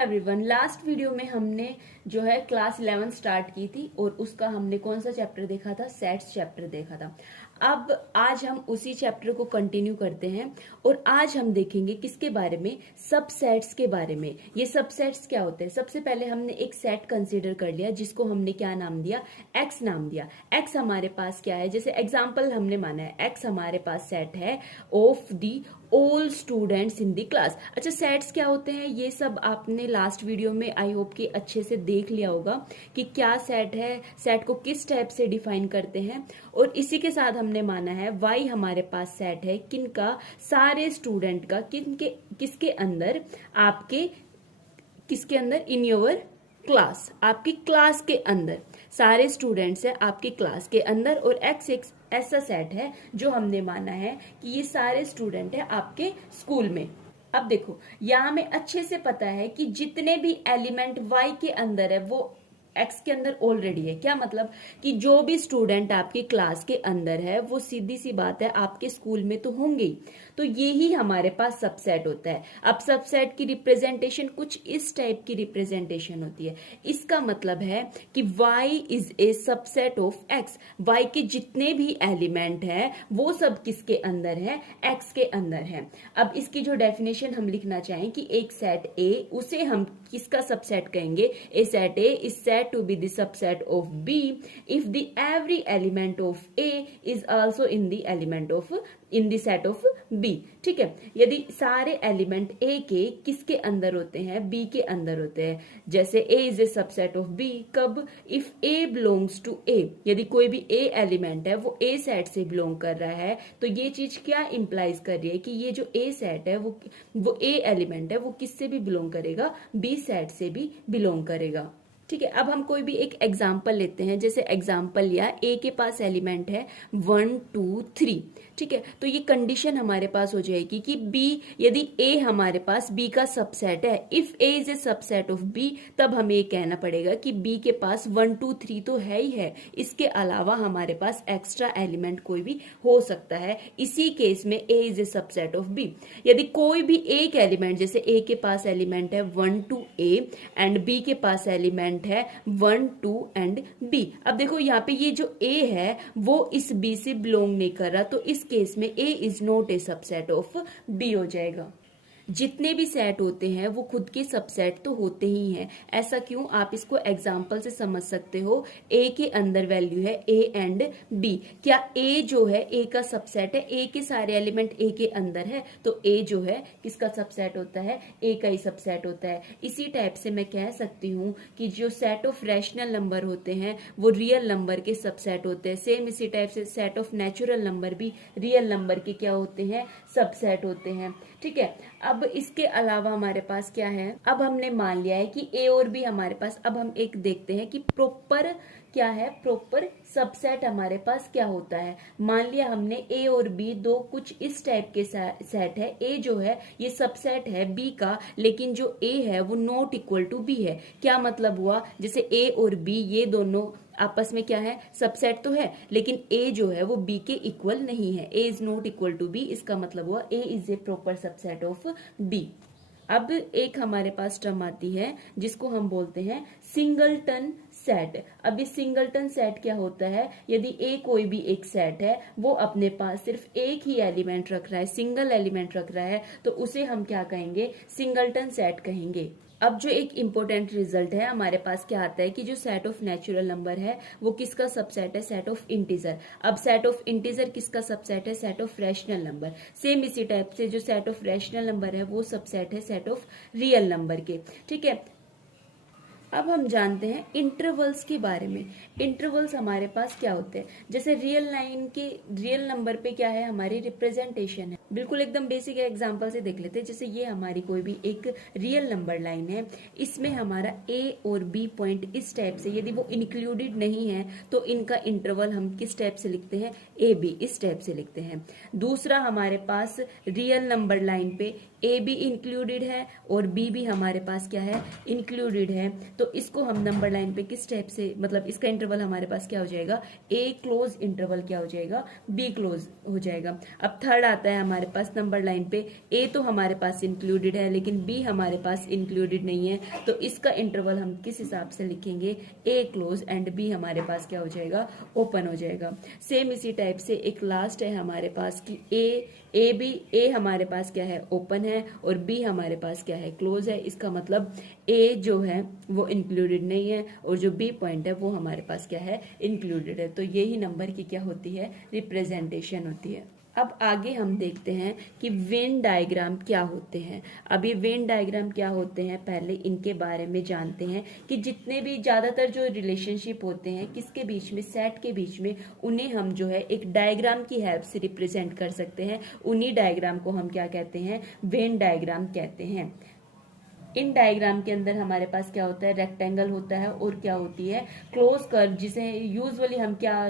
Everyone, last video में हमने जो है क्लास 11 स्टार्ट की थी और उसका हमने कौन सा चैप्टर देखा था? सेट्स चैप्टर देखा था। अब आज हम उसी चैप्टर को कंटिन्यू करते हैं और आज हम देखेंगे किसके बारे में? सबसेट्स के बारे में। ये सबसेट्स क्या होते हैं? सबसे पहले हमने एक सेट कंसीडर कर लिया जिसको हमने क्या नाम दिया? एक्स नाम दिया। एक्स हमारे पास क्या है? जैसे एग्जाम्पल हमने माना है एक्स हमारे पास सेट है of the all students in the class. अच्छा, सेट्स क्या होते हैं ये सब आपने लास्ट वीडियो में आई होप कि अच्छे से देख लिया होगा कि क्या सेट है, सेट को किस टाइप से डिफाइन करते हैं। और इसी के साथ हमने माना है वाई हमारे पास सेट है किनका? सारे स्टूडेंट का। किसके अंदर? आपके किसके अंदर? इन योर क्लास, आपकी क्लास के अंदर सारे स्टूडेंट्स हैं आपकी क्लास के अंदर। और एक्स एक ऐसा सेट है जो हमने माना है कि ये सारे स्टूडेंट हैं आपके स्कूल में। अब देखो, यहां में अच्छे से पता है कि जितने भी एलिमेंट वाई के अंदर है वो एक्स के अंदर ऑलरेडी है। क्या मतलब? कि जो भी स्टूडेंट आपकी क्लास के अंदर है वो सीधी सी बात है आपके स्कूल में तो होंगे ही। तो ये ही हमारे पास सबसेट होता है। अब सबसेट की रिप्रेजेंटेशन कुछ इस टाइप की रिप्रेजेंटेशन होती है। इसका मतलब है कि y is a subset of x। y के जितने भी एलिमेंट हैं वो सब किसके अंदर है? x के अंदर है। अब इसकी जो डेफिनेशन हम लिखना चाहें कि एक सेट A, उसे हम किसका सबसेट कहेंगे? ए set A is said to be the subset of B if the every element of A is also in the set of B। ठीक है, यदि सारे एलिमेंट A के किसके अंदर होते हैं? B के अंदर होते हैं। जैसे A is a subset of B कब? if A belongs to A। यदि कोई भी A एलिमेंट है वो A सेट से बिलोंग कर रहा है तो ये चीज क्या इंप्लाइज कर रही है कि ये जो A सेट है वो A एलिमेंट है वो किससे भी बिलोंग करेगा? B सेट से भी बिलोंग करेगा। ठीक है, अब हम कोई भी एक एग्जाम्पल लेते हैं। जैसे एग्जाम्पल लिया, ए के पास एलिमेंट है 1 2 3। ठीक है, तो ये कंडीशन हमारे पास हो जाएगी कि बी, यदि ए हमारे पास बी का सबसेट है, if A is a subset of B, तब हमें ये कहना पड़ेगा कि बी के पास 1 2 3 तो है ही है, इसके अलावा हमारे पास एक्स्ट्रा एलिमेंट कोई भी हो सकता है। इसी केस में A is a subset of B. यदि कोई भी एक एलिमेंट, जैसे ए के पास एलिमेंट है 1 2 ए एंड बी के पास एलिमेंट है 1 2 एंड बी। अब देखो यहाँ पे ये जो A है वो इस B से बिलोंग नहीं कर रहा, तो इस केस में A is not a subset of B हो जाएगा। जितने भी सेट होते हैं वो खुद के सबसेट तो होते ही हैं। ऐसा क्यों? आप इसको एग्जाम्पल से समझ सकते हो। ए के अंदर वैल्यू है ए एंड बी। क्या ए जो है ए का सबसेट है? ए के सारे एलिमेंट ए के अंदर है तो ए जो है किसका सबसेट होता है? ए का ही सबसेट होता है। इसी टाइप से मैं कह सकती हूँ कि जो सेट ऑफ रैशनल नंबर होते हैं वो रियल नंबर के सबसेट होते हैं। सेम इसी टाइप से सेट ऑफ नेचुरल नंबर भी रियल नंबर के क्या होते हैं? सबसेट होते हैं। ठीक है, अब इसके अलावा हमारे पास क्या है? अब हमने मान लिया है कि ए और बी हमारे पास। अब हम एक देखते हैं कि प्रॉपर क्या है, प्रॉपर सबसेट हमारे पास क्या होता है। मान लिया हमने ए और बी दो कुछ इस टाइप के सेट है। ए जो है ये सबसेट है बी का, लेकिन जो ए है वो नॉट इक्वल टू बी है। क्या मतलब हुआ? जैसे ए और बी ये दोनों आपस में क्या है? सबसेट तो है, लेकिन ए जो है वो बी के इक्वल नहीं है। A is not equal to B, इसका मतलब हुआ A is a proper subset of B. अब एक हमारे पास टर्म आती है जिसको हम बोलते हैं सिंगलटन सेट। अब ये सिंगलटन सेट क्या होता है? यदि ए कोई भी एक सेट है वो अपने पास सिर्फ एक ही एलिमेंट रख रहा है, सिंगल एलिमेंट रख रहा है, तो उसे हम क्या कहेंगे? सिंगलटन सेट कहेंगे। अब जो एक इंपॉर्टेंट रिजल्ट है हमारे पास क्या आता है कि जो सेट ऑफ नेचुरल नंबर है वो किसका सबसेट है? Set of integer. अब सेट ऑफ इंटीजर किसका सबसेट है? Set of rational number. Same इसी टाइप से जो सेट ऑफ रैशनल नंबर है वो सबसेट है सेट ऑफ रियल नंबर के। ठीक है, अब हम जानते हैं इंटरवल्स के बारे में। इंटरवल्स हमारे पास क्या होते हैं? जैसे रियल लाइन के रियल नंबर पे क्या है? हमारी रिप्रेजेंटेशन है। बिल्कुल एकदम बेसिक एग्जांपल से देख लेते हैं। जैसे ये हमारी कोई भी एक रियल नंबर लाइन है, इसमें हमारा ए और बी पॉइंट इस टाइप से, यदि वो इंक्लूडेड नहीं है तो इनका इंटरवल हम किस टाइप से लिखते हैं? ए बी, इस टाइप से लिखते हैं। दूसरा हमारे पास रियल नंबर लाइन पे ए भी इंक्लूडेड है और बी भी हमारे पास क्या है, इंक्लूडेड है। तो इसको हम नंबर लाइन पे किस टाइप से, मतलब इसका इंटरवल हमारे पास क्या हो जाएगा, ए क्लोज इंटरवल क्या हो जाएगा, बी क्लोज हो जाएगा। अब थर्ड आता है हमारे पास नंबर लाइन पे, ए तो हमारे पास इंक्लूडेड है लेकिन बी हमारे पास इंक्लूडेड नहीं है, तो इसका इंटरवल हम किस हिसाब से लिखेंगे, ए क्लोज एंड बी हमारे पास क्या हो जाएगा, ओपन हो जाएगा। सेम इसी टाइप से एक लास्ट है हमारे पास कि ए हमारे पास क्या है, ओपन है और बी हमारे पास क्या है, क्लोज है। इसका मतलब ए जो है वो इंक्लूडेड नहीं है और जो बी पॉइंट है वो हमारे पास क्या है, इंक्लूडेड है। तो यही नंबर की क्या होती है, रिप्रेजेंटेशन होती है। अब आगे हम देखते हैं कि वेन डायग्राम क्या होते हैं। अब ये वेन डायग्राम क्या होते हैं, पहले इनके बारे में जानते हैं कि जितने भी ज्यादातर जो रिलेशनशिप होते हैं किसके बीच में, सेट के बीच में, उन्हें हम जो है एक डायग्राम की हेल्प से रिप्रेजेंट कर सकते हैं। उन्हीं डायग्राम को हम क्या कहते हैं, वेन डायग्राम कहते हैं। इन डायग्राम के अंदर हमारे पास क्या होता है, रेक्टेंगल होता है और क्या होती है, क्लोज कर्व, जिसे यूजुअली हम क्या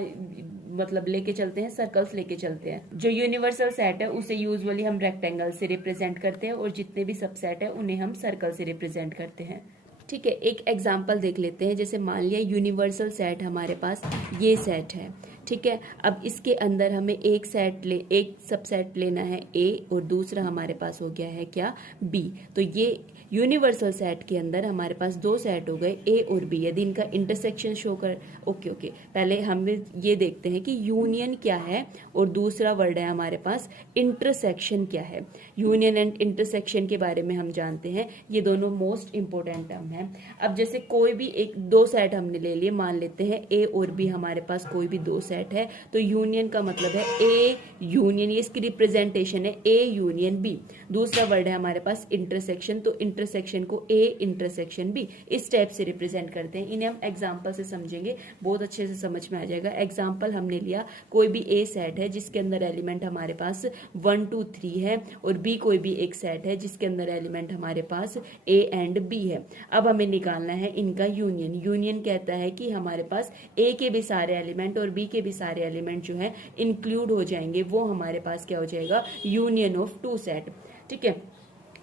मतलब लेके चलते हैं, सर्कल्स लेके चलते हैं। जो यूनिवर्सल सेट है उसे यूजुअली हम रेक्टेंगल से रिप्रेजेंट करते हैं और जितने भी सबसेट है उन्हें हम सर्कल से रिप्रेजेंट करते हैं। ठीक है, एक एग्जांपल देख लेते हैं। जैसे मान लिया यूनिवर्सल सेट हमारे पास ये सेट है, ठीक है। अब इसके अंदर हमें एक सबसेट लेना है ए और दूसरा हमारे पास हो गया है क्या, बी। तो ये यूनिवर्सल सेट के अंदर हमारे पास दो सेट हो गए ए और बी। यदि इनका इंटरसेक्शन शो कर, ओके, पहले हम ये देखते हैं कि यूनियन क्या है और दूसरा वर्ड है हमारे पास इंटरसेक्शन क्या है। यूनियन एंड इंटरसेक्शन के बारे में हम जानते हैं, ये दोनों मोस्ट इंपोर्टेंट टर्म है। अब जैसे कोई भी एक दो सेट हमने ले लिए, मान लेते हैं ए और बी हमारे पास कोई भी दो सेट है, तो यूनियन का मतलब है ए यूनियन, ये इसकी रिप्रेजेंटेशन है ए यूनियन बी। दूसरा वर्ड है हमारे पास इंटरसेक्शन, तो इंटरसेक्शन को ए इंटरसेक्शन बी, इस टाइप से रिप्रेजेंट करते हैं। इन्हें हम एग्जांपल से समझेंगे, बहुत अच्छे से समझ में आ जाएगा। एग्जांपल हमने लिया, कोई भी ए सेट है जिसके अंदर एलिमेंट हमारे पास 1 2 3 है और बी कोई भी एक सेट है जिसके अंदर एलिमेंट हमारे पास ए एंड बी है। अब हमें निकालना है इनका यूनियन। यूनियन कहता है कि हमारे पास ए के भी सारे एलिमेंट और बी के भी सारे एलिमेंट जो है इंक्लूड हो जाएंगे, वो हमारे पास क्या हो जाएगा, यूनियन ऑफ टू सेट। ठीक है,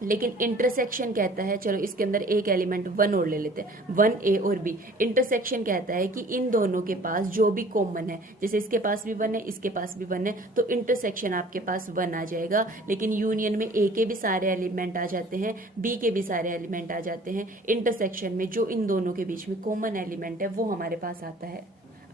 लेकिन इंटरसेक्शन कहता है, चलो इसके अंदर एक एलिमेंट 1 और ले लेते हैं, 1 ए और बी। इंटरसेक्शन कहता है कि इन दोनों के पास जो भी कॉमन है, जैसे इसके पास भी 1 है, इसके पास भी 1 है, तो इंटरसेक्शन आपके पास 1 आ जाएगा। लेकिन यूनियन में ए के भी सारे एलिमेंट आ जाते हैं, बी के भी सारे एलिमेंट आ जाते हैं। इंटरसेक्शन में जो इन दोनों के बीच में कॉमन एलिमेंट है वो हमारे पास आता है।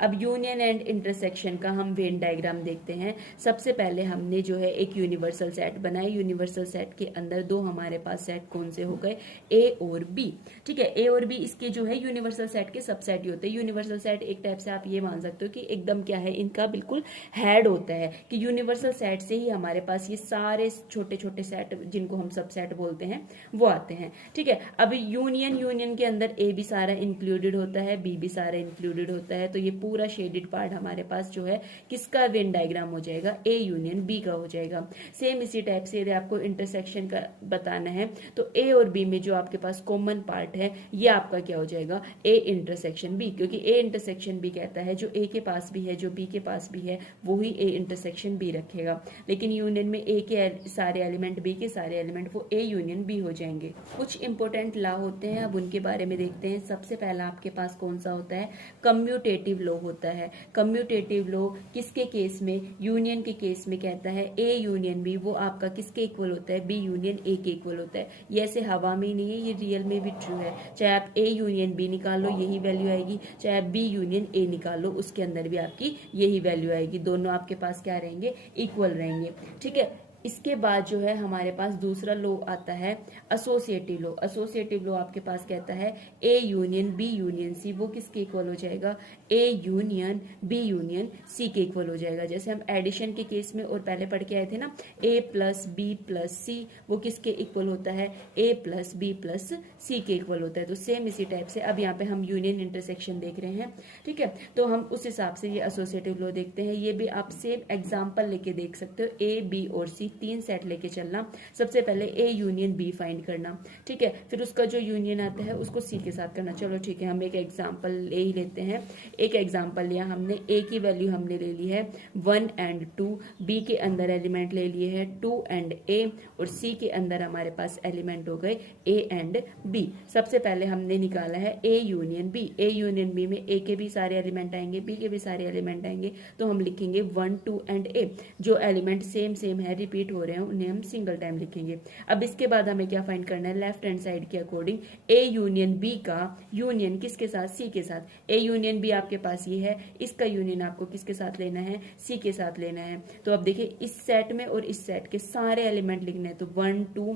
अब यूनियन एंड इंटरसेक्शन का हम वेन डायग्राम देखते हैं। सबसे पहले हमने जो है एक यूनिवर्सल सेट बनाया। यूनिवर्सल सेट के अंदर दो हमारे पास सेट कौन से हो गए, ए और बी। ठीक है, ए और बी इसके जो है यूनिवर्सल सेट के सबसेट ही होते हैं। यूनिवर्सल सेट एक टाइप से आप ये मान सकते हो कि एकदम क्या है, इनका बिल्कुल हेड होता है कि यूनिवर्सल सेट से ही हमारे पास ये सारे छोटे छोटे सेट जिनको हम सबसेट बोलते हैं वो आते हैं। ठीक है, अब यूनियन के अंदर ए भी सारा इंक्लूडेड होता है, बी भी सारा इंक्लूडेड होता है। तो ये पूरा शेडेड पार्ट हमारे पास जो है किसका वेन डायग्राम हो जाएगा, ए यूनियन बी का हो जाएगा। सेम इसी टाइप से यदि आपको इंटरसेक्शन का बताना है तो ए और बी में जो आपके पास कॉमन पार्ट है ये आपका क्या हो जाएगा, ए इंटरसेक्शन बी। क्योंकि ए इंटरसेक्शन बी कहता है जो ए के पास भी है, जो बी के पास भी है, वो ही ए इंटरसेक्शन बी रखेगा। लेकिन यूनियन में ए के सारे एलिमेंट, बी के सारे एलिमेंट वो ए यूनियन बी हो जाएंगे। कुछ इंपोर्टेंट लॉ होते हैं, अब उनके बारे में देखते हैं। सबसे पहला आपके पास कौन सा होता है, कम्यूटेटिव लॉ होता है। कम्यूटेटिव लॉ किसके केस में, यूनियन के केस में कहता है ए यूनियन बी वो आपका किसके इक्वल होता है, बी यूनियन ए के इक्वल होता है। ये ऐसे हवा में ही नहीं है, ये रियल में भी ट्रू है। चाहे आप ए यूनियन बी निकाल लो यही वैल्यू आएगी, चाहे आप बी यूनियन ए निकाल लो उसके अंदर भी आपकी यही वैल्यू आएगी। दोनों आपके पास क्या रहेंगे, इक्वल रहेंगे। ठीक है, इसके बाद जो है हमारे पास दूसरा लॉ आता है एसोसिएटिव लॉ। एसोसिएटिव लॉ आपके पास कहता है A union B union C वो किसके इक्वल हो जाएगा, A union B union C के इक्वल हो जाएगा। जैसे हम एडिशन के केस में और पहले पढ़ के आए थे ना, ए प्लस बी प्लस सी वो किसके इक्वल होता है, ए प्लस बी प्लस सी के इक्वल होता है। तो सेम इसी टाइप से अब यहाँ पे हम यूनियन इंटरसेक्शन देख रहे हैं। ठीक है, तो हम उस हिसाब से ये एसोसिएटिव लॉ देखते हैं। ये भी आप सेम एग्जाम्पल लेके देख सकते हो, ए बी और सी तीन सेट लेके चलना। सबसे पहले ए यूनियन बी फाइंड करना, ठीक है, फिर उसका जो यूनियन आता है उसको सी के साथ करना। चलो ठीक है, हम एक एग्जाम्पल ले ही लेते हैं। एक एग्जाम्पल लिया हमने, ए की वैल्यू हमने ले ली है 1 and 2, बी के अंदर एलिमेंट ले लिए है 2 and a, और सी के अंदर हमारे पास एलिमेंट हो गए a and b। सबसे पहले हमने निकाला है a union b। a union b में a के भी सारे एलिमेंट आएंगे, b के भी सारे एलिमेंट आएंगे, तो हम लिखेंगे 1 2 and a। जो एलिमेंट सेम सेम है, रिपीट हो रहे हैं, उन्हें हम सिंगल टाइम लिखेंगे। अब इसके बाद हमें क्या फाइंड करना है, लेफ्ट हैंड साइड के अकॉर्डिंग a यूनियन b का यूनियन किसके साथ, c के साथ। a यूनियन b आपके पास ये है, इसका यूनियन आपको किसके साथ लेना है, c के साथ लेना है। तो अब देखिए इस सेट में और इस सेट के सारे एलिमेंट लिखने हैं, तो 1 2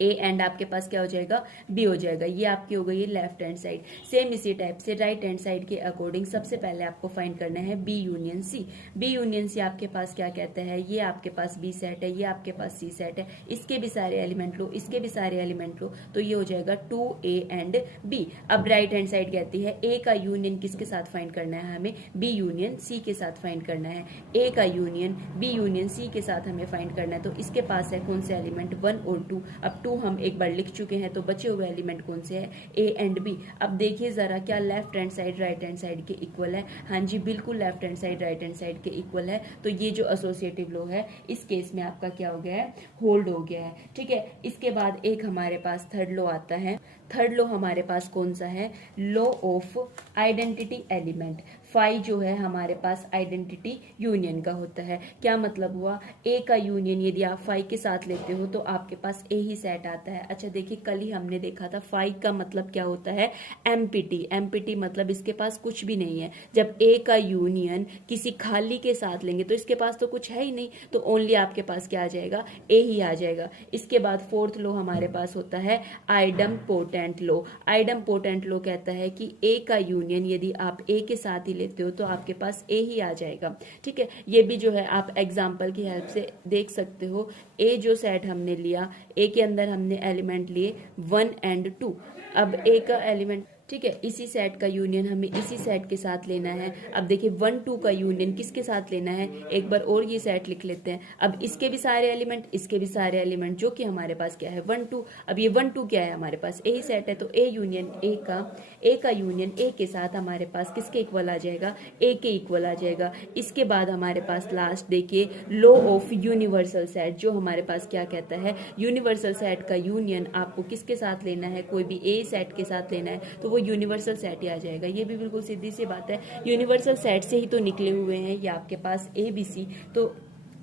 ए एंड आपके पास क्या हो जाएगा, बी हो जाएगा। ये आपकी हो गई है लेफ्ट हैंड साइड। सेम इसी टाइप से राइट हैंड साइड के अकॉर्डिंग सबसे पहले आपको फाइंड करना है B union C. B union C आपके पास क्या कहता है, ये आपके पास बी सेट है, ये आपके पास सी सेट है, इसके भी सारे एलिमेंट लो, इसके भी सारे एलिमेंट लो, तो ये हो जाएगा 2a एंड b। अब राइट हैंड साइड कहती है ए का यूनियन किसके साथ फाइंड करना है, हमें बी यूनियन सी के साथ फाइंड करना है। ए का यूनियन बी यूनियन सी के साथ हमें फाइंड करना है, तो इसके पास है कौन से एलिमेंट, 1 और 2। अब 2 हम एक बार लिख चुके हैं, तो बचे हुए एलिमेंट कौन से हैं, ए एंड बी। अब देखिए जरा, क्या left hand side right hand side के इक्वल है, हाँ जी बिल्कुल left hand side right hand side के इक्वल है। तो ये जो एसोसिएटिव लॉ है इस केस में आपका क्या हो गया है, होल्ड हो गया है, ठीक है। इसके बाद एक हमारे पास थर्ड लॉ आता है। थर्ड लॉ हमारे पास कौन सा है, law of identity element. Phi जो है हमारे पास आइडेंटिटी यूनियन का होता है। क्या मतलब हुआ, ए का यूनियन यदि आप फाई के साथ लेते हो तो आपके पास ए ही सेट आता है। अच्छा देखिए, कल ही हमने देखा था फाई का मतलब क्या होता है, एम्पिटी। एम्पिटी मतलब इसके पास कुछ भी नहीं है। जब ए का यूनियन किसी खाली के साथ लेंगे तो इसके पास तो कुछ है ही नहीं, तो ओनली आपके पास क्या आ जाएगा, ए ही आ जाएगा। इसके बाद फोर्थ लॉ हमारे पास होता है आइडम्पोटेंट लॉ। आइडम्पोटेंट लॉ कहता है कि ए का यूनियन यदि आप ए के साथ ही लेते हो तो आपके पास ए ही आ जाएगा, ठीक है। ये भी जो है आप एग्जांपल की हेल्प से देख सकते हो। ए जो सेट हमने लिया, ए के अंदर हमने एलिमेंट लिए 1 and 2। अब ए का एलिमेंट, ठीक है, इसी सेट का यूनियन हमें इसी सेट के साथ लेना है। अब देखिए 1 2 का यूनियन किसके साथ लेना है, एक बार और ये सेट लिख लेते हैं। अब इसके भी सारे एलिमेंट, इसके भी सारे एलिमेंट, जो कि हमारे पास क्या है 1 2। अब ये 1 2 क्या है, हमारे पास ए ही सेट है, तो ए यूनियन ए का यूनियन ए के साथ हमारे पास किसके इक्वल आ जाएगा, ए के इक्वल आ जाएगा। इसके बाद हमारे पास लास्ट देखिए लॉ ऑफ यूनिवर्सल सेट, जो हमारे पास क्या कहता है, यूनिवर्सल सेट का यूनियन आपको किसके साथ लेना है, कोई भी ए सेट के साथ लेना है, तो वो यूनिवर्सल सेट ही आ जाएगा। ये भी बिल्कुल सीधी सी बात है, यूनिवर्सल सेट से ही तो निकले हुए हैं ये आपके पास ए बी सी। तो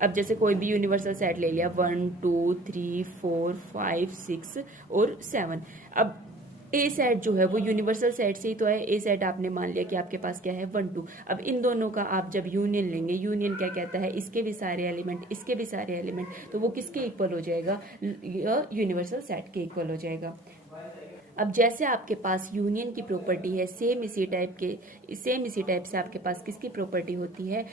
अब जैसे कोई भी यूनिवर्सल सेट ले लिया 1 2 3 4 5 6 और 7। अब ए सेट जो है वो यूनिवर्सल सेट से ही तो है। ए सेट आपने मान लिया कि आपके पास क्या है 1 2। अब इन दोनों का आप जब यूनियन लेंगे, यूनियन क्या कहता है, इसके भी सारे एलिमेंट, इसके भी सारे एलिमेंट, तो वो किसके इक्वल हो जाएगा, यूनिवर्सल सेट के इक्वल हो जाएगा। अब जैसे आपके पास यूनियन की प्रॉपर्टी है, सेम इसी टाइप से आपके पास किसकी प्रॉपर्टी होती है,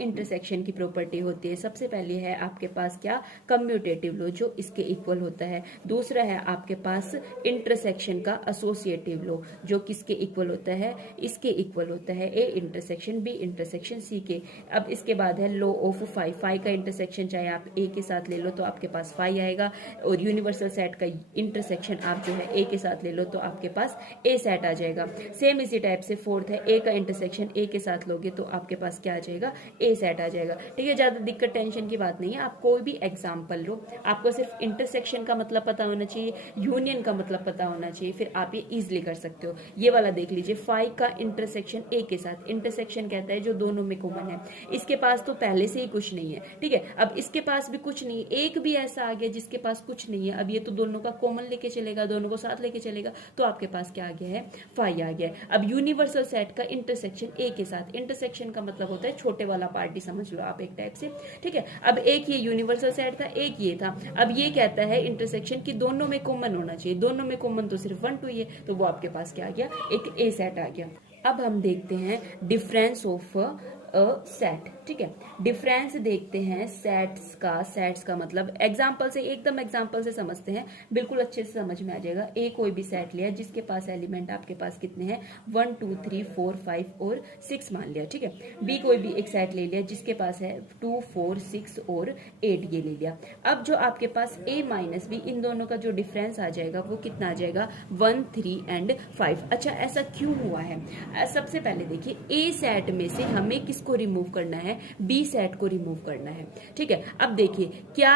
इंटरसेक्शन की प्रॉपर्टी होती है। सबसे पहले है आपके पास क्या, कम्यूटेटिव लॉ, जो इसके इक्वल होता है। दूसरा है आपके पास इंटरसेक्शन का एसोसिएटिव लॉ, जो किसके इक्वल होता है, इसके इक्वल होता है, A intersection B intersection C के। अब इसके बाद है लॉ ऑफ फाई। फाई का इंटरसेक्शन चाहे आप ए के साथ ले लो तो आपके पास फाई आएगा, और यूनिवर्सल सेट का इंटरसेक्शन आप जो है ए के साथ ले लो तो आपके पास ए सेट आ जाएगा। सेम इसी टाइप से फोर्थ है, ए का इंटरसेक्शन ए के साथ लोगे तो आपके पास क्या आ जाएगा, ए सेट आ जाएगा, ठीक है। ज्यादा दिक्कत टेंशन की बात नहीं है। आप कोई भी एग्जांपल लो, आपको सिर्फ इंटरसेक्शन का मतलब पता होना चाहिए, यूनियन का मतलब पता होना चाहिए, फिर आप ये इजिली कर सकते हो। ये वाला देख लीजिए, फाई का इंटरसेक्शन ए के साथ। इंटरसेक्शन कहता है जो दोनों में कॉमन है। इसके पास तो पहले से ही कुछ नहीं है, ठीक है। अब इसके पास भी कुछ नहीं, एक भी ऐसा आ गया जिसके पास कुछ नहीं है। अब ये तो दोनों का कॉमन लेके चलेगा, दोनों को साथ लेके चलेगा, तो आपके पास क्या आ गया है, फाई आ गया है। अब यूनिवर्सल सेट का इंटरसेक्शन ए के साथ। इंटरसेक्शन का मतलब होता है छोटे वाला पार्टी, समझ लो आप एक टाइप से, ठीक है। अब एक ये यूनिवर्सल सेट था, एक ये था। अब ये कहता है इंटरसेक्शन की दोनों में कॉमन होना चाहिए, दोनों में कॉमन तो सिर्फ 1 2 ही है, तो वो आपके पास क्या आ गया, एक ए सेट आ गया। अब हम देखते हैं डिफरेंस ऑफ अ सेट। ठीक है, डिफरेंस देखते हैं सेट्स का मतलब एग्जांपल से, एकदम एग्जांपल से समझते हैं, बिल्कुल अच्छे से समझ में आ जाएगा। ए कोई भी सेट लिया जिसके पास एलिमेंट आपके पास कितने हैं 1 2 3 4 5 और 6 मान लिया। ठीक है, बी कोई भी एक सेट ले लिया जिसके पास है 2 4 6 और 8 ये ले लिया। अब जो आपके पास a माइनस बी, इन दोनों का जो डिफरेंस आ जाएगा वो कितना आ जाएगा 1 3 एंड 5। अच्छा, ऐसा क्यों हुआ है? सबसे पहले देखिए, ए सेट में से हमें किसको रिमूव करना है, बी सेट को रिमूव करना है। ठीक है, अब देखिए क्या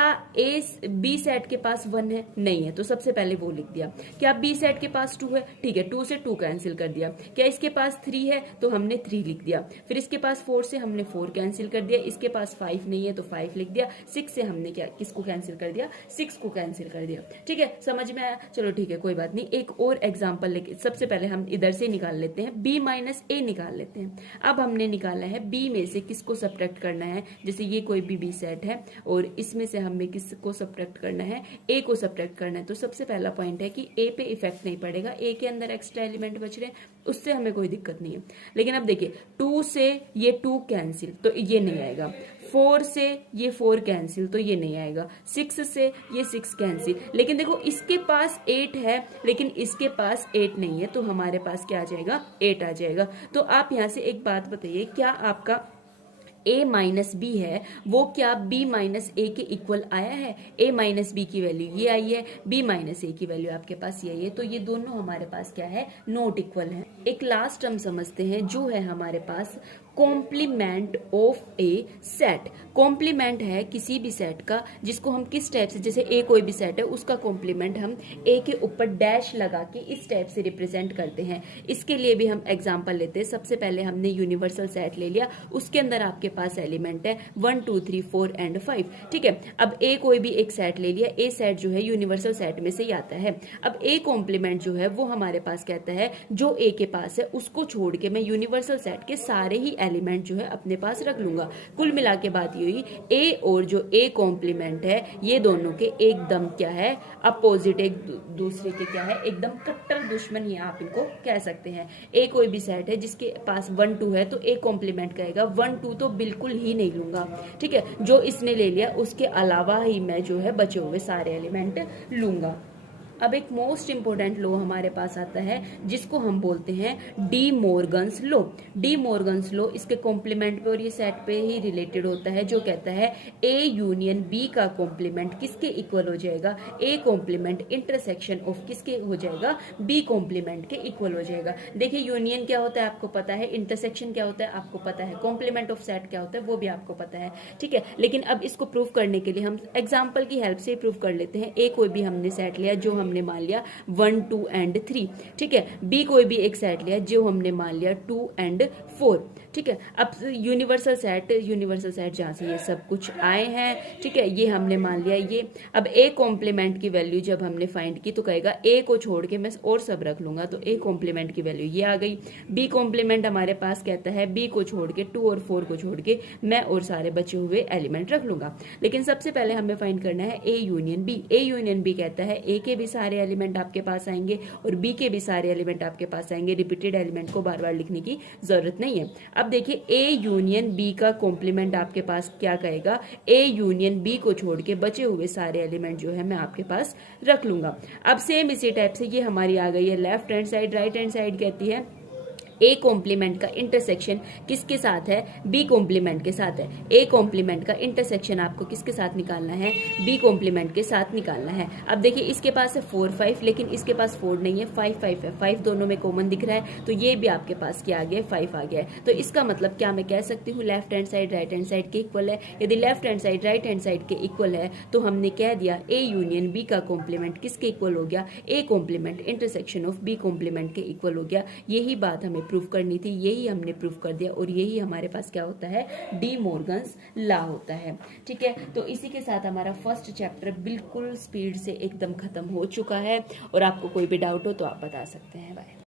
बी सेट के पास 1 है? नहीं है, तो सबसे पहले वो लिख दिया। क्या बी सेट के पास 2 है? ठीक है, 2 से 2 कैंसिल कर दिया। क्या इसके पास 3 है? तो हमने 3 लिख दिया। फिर इसके पास 4 से हमने 4 कैंसिल कर दिया। इसके पास 5 नहीं है तो 5 लिख दिया। 6 से हमने क्या किसको कैंसिल कर दिया, 6 को कैंसिल कर दिया। ठीक है, समझ में आया? चलो ठीक है, कोई बात नहीं। एक और एग्जांपल लेके सबसे पहले हम इधर से निकाल लेते हैं, b माइनस ए निकाल लेते हैं। अब हमने निकाला है b में से किसको सब्ट्रैक्ट करना है, जैसे ये कोई भी b सेट है और इसमें से हमें किसको सब्ट्रैक्ट करना है, a को सब्ट्रैक्ट करना है। तो सबसे पहला पॉइंट है कि a पे इफेक्ट नहीं पड़ेगा, a के अंदर एक्स्ट्रा एलिमेंट बच रहे हैं, उससे हमें कोई दिक्कत नहीं है। लेकिन अब देखिए 2 से ये 2 कैंसिल तो ये नहीं आएगा, 4 से ये 4 कैंसिल तो ये नहीं आएगा, 6 से ये 6 कैंसिल। लेकिन देखो इसके पास 8 है लेकिन इसके पास 8 नहीं है, तो हमारे पास क्या आ जाएगा 8 आ जाएगा। तो आप यहाँ से एक बात बताइए, क्या आपका a माइनस बी है वो क्या b माइनस ए के इक्वल आया है? a माइनस बी की वैल्यू ये आई है, b माइनस ए की वैल्यू आपके पास ये आई है, तो ये दोनों हमारे पास क्या है, नॉट इक्वल है। एक लास्ट टर्म समझते हैं जो है हमारे पास complement of A set. Complement है किसी भी सेट का जिसको हम किस टाइप से, जैसे ए कोई भी सेट है उसका कॉम्प्लीमेंट हम ए के ऊपर डैश लगा के इस टाइप से रिप्रेजेंट करते हैं। इसके लिए भी हम एग्जांपल लेते हैं। सबसे पहले हमने यूनिवर्सल सेट ले लिया, उसके अंदर आपके पास एलिमेंट है 1 2 3 4 एंड 5। ठीक है, अब ए कोई भी एक सेट ले लिया, ए सेट जो है यूनिवर्सल सेट में से ही आता है। अब ए कॉम्प्लीमेंट जो है वो हमारे पास कहता है जो ए के पास है उसको छोड़ के मैं यूनिवर्सल सेट के सारे ही एलिमेंट जो है अपने पास रख लूंगा। कुल मिला के बात ये हुई, ए और जो ए कॉम्प्लीमेंट है ये दोनों के एकदम क्या है, अपोजिट, एक दूसरे के क्या है, एकदम कट्टर दुश्मन ही आप इनको कह सकते हैं। ए कोई भी सेट है जिसके पास 1 2 है तो ए कॉम्प्लीमेंट कहेगा 1 2 तो बिल्कुल ही नहीं लूंगा। ठीक है, जो इसने ले लिया उसके अलावा ही मैं जो है बचे हुए सारे एलिमेंट लूंगा। अब एक मोस्ट इंपोर्टेंट लॉ हमारे पास आता है जिसको हम बोलते हैं D Morgan's law. D Morgan's law इसके कॉम्प्लीमेंट पे और ये सेट पे ही रिलेटेड होता है, जो कहता है ए यूनियन बी का कॉम्प्लीमेंट किसके इक्वल हो जाएगा, ए कॉम्प्लीमेंट इंटरसेक्शन ऑफ किसके हो जाएगा, बी कॉम्प्लीमेंट के इक्वल हो जाएगा। देखिए यूनियन क्या होता है आपको पता है, इंटरसेक्शन क्या होता है आपको पता है, कॉम्प्लीमेंट ऑफ सेट क्या होता है वो भी आपको पता है। ठीक है, लेकिन अब इसको प्रूव करने के लिए हम एग्जाम्पल की हेल्प से प्रूव कर लेते हैं। ए कोई भी हमने सेट लिया जो हमने मान लिया 1 2 एंड 3। ठीक है, बी कोई भी एक सेट लिया जो हमने मान लिया 2 एंड 4। ठीक है, अब यूनिवर्सल सेट जहां से ये सब कुछ आए हैं, ठीक है, ये हमने मान लिया ये। अब ए कॉम्प्लीमेंट की वैल्यू जब हमने फाइंड की तो कहेगा ए को छोड़ के मैं और सब रख लूंगा, तो ए कॉम्प्लीमेंट की वैल्यू ये आ गई। बी कॉम्प्लीमेंट हमारे पास कहता है बी को छोड़ के 2 और 4 को छोड़ के मैं और सारे बचे हुए एलिमेंट रख लूंगा। लेकिन सबसे पहले हमें फाइंड करना है A union B. A union B कहता है ए के भी सारे एलिमेंट आपके पास आएंगे और बी के भी सारे एलिमेंट आपके पास आएंगे। रिपीटेड एलिमेंट को बार बार लिखने की जरूरत नहीं है। अब देखिए ए यूनियन बी का कॉम्प्लीमेंट आपके पास क्या कहेगा, ए यूनियन बी को छोड़ के बचे हुए सारे एलिमेंट जो है मैं आपके पास रख लूंगा। अब सेम इसी टाइप से ये हमारी आ गई है left hand side. Right hand side कहती है ए कॉम्प्लीमेंट का इंटरसेक्शन किसके साथ है, बी कॉम्प्लीमेंट के साथ है। ए कॉम्प्लीमेंट का इंटरसेक्शन आपको किसके साथ निकालना है, बी कॉम्प्लीमेंट के साथ निकालना है। अब देखिए इसके पास है 4 5 लेकिन इसके पास 4 नहीं है, 5 5 है, 5 दोनों में कॉमन दिख रहा है तो ये भी आपके पास क्या आ गया, 5 आ गया है। तो इसका मतलब क्या मैं कह सकती हूँ left hand side right hand side के इक्वल है। यदि left hand side right hand side के इक्वल है तो हमने कह दिया ए यूनियन बी का कॉम्प्लीमेंट किसके इक्वल हो गया, A complement intersection of B complement के इक्वल हो गया। यही बात हमें प्रूव करनी थी, यही हमने प्रूव कर दिया और यही हमारे पास क्या होता है, डी मॉर्गन्स लॉ होता है। ठीक है, तो इसी के साथ हमारा फर्स्ट चैप्टर बिल्कुल स्पीड से एकदम खत्म हो चुका है और आपको कोई भी डाउट हो तो आप बता सकते हैं। बाय।